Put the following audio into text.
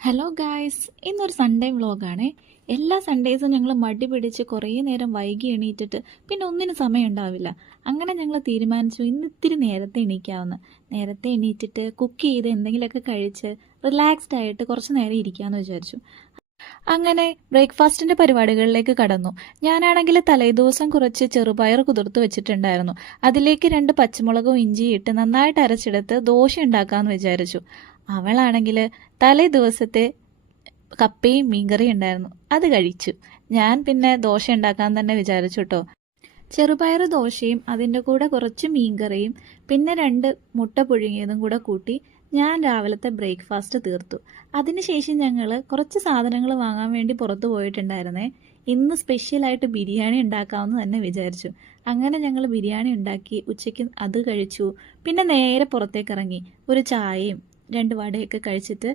Hello guys, ഇന്നൊരു Sunday വ്ളോഗാണേ. എല്ലാ സൺഡേസും ഞങ്ങൾ മടി പിടിച്ച് കുറേ നേരം വൈകി എണീറ്റിട്ട് പിന്നെ ഒന്നിനും സമയം ഉണ്ടാവില്ല. അങ്ങനെ ഞങ്ങൾ തീരുമാനിച്ചു ഇന്ന് ഇത്തിരി നേരത്തെ എണീക്കാമെന്ന്. നേരത്തെ എണീറ്റിട്ട് കുക്ക് ചെയ്ത് എന്തെങ്കിലുമൊക്കെ കഴിച്ച് റിലാക്സ്ഡ് ആയിട്ട് കുറച്ച് നേരം ഇരിക്കാമെന്ന് വിചാരിച്ചു. അങ്ങനെ ബ്രേക്ക്ഫാസ്റ്റിന്റെ പരിപാടികളിലേക്ക് കടന്നു. ഞാനാണെങ്കിൽ തലേദിവസം കുറച്ച് ചെറുപയർ കുതിർത്ത് വെച്ചിട്ടുണ്ടായിരുന്നു. അതിലേക്ക് 2 പച്ചമുളകും ഇഞ്ചിയും ഇട്ട് നന്നായിട്ട് അരച്ചെടുത്ത് ദോശ ഉണ്ടാക്കാമെന്ന് വിചാരിച്ചു. അവളാണെങ്കിൽ തലേ ദിവസത്തെ കപ്പയും മീൻകറിയും ഉണ്ടായിരുന്നു, അത് കഴിച്ചു. ഞാൻ പിന്നെ ദോശ ഉണ്ടാക്കാൻ തന്നെ വിചാരിച്ചു കേട്ടോ. ചെറുപയർ ദോശയും അതിൻ്റെ കൂടെ കുറച്ച് മീൻകറിയും പിന്നെ 2 മുട്ട പുഴുങ്ങിയതും കൂടെ കൂട്ടി ഞാൻ രാവിലത്തെ ബ്രേക്ക്ഫാസ്റ്റ് തീർത്തു. അതിനുശേഷം ഞങ്ങൾ കുറച്ച് സാധനങ്ങൾ വാങ്ങാൻ വേണ്ടി പുറത്തു പോയിട്ടുണ്ടായിരുന്നേ. ഇന്ന് സ്പെഷ്യലായിട്ട് ബിരിയാണി ഉണ്ടാക്കാമെന്ന് തന്നെ വിചാരിച്ചു. അങ്ങനെ ഞങ്ങൾ ബിരിയാണി ഉണ്ടാക്കി ഉച്ചയ്ക്ക് അത് കഴിച്ചു. പിന്നെ നേരെ പുറത്തേക്ക് ഇറങ്ങി ഒരു ചായയും 2 വടയൊക്കെ കഴിച്ചിട്ട്